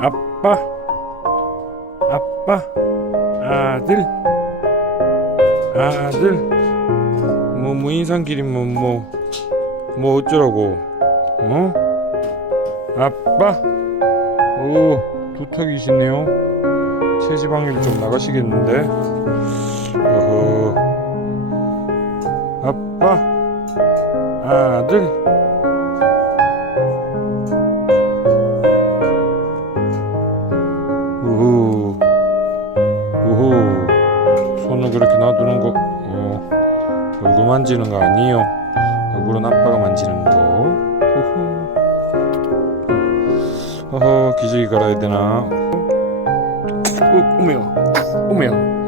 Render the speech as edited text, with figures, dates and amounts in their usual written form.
아빠, 아빠, 아들, 아들. 뭐 인상끼리 뭐 어쩌라고? 어? 아빠. 오, 두턱이시네요. 체지방률 좀 나가시겠는데. 어허. 아빠, 아들. 우후. 우후. 손을 그렇게 놔두는 거, 얼굴 만지는 거 아니에요. 얼굴은 아빠가 만지는 거. 허허, 기저귀 갈아야 되나? 오메요, 오메요.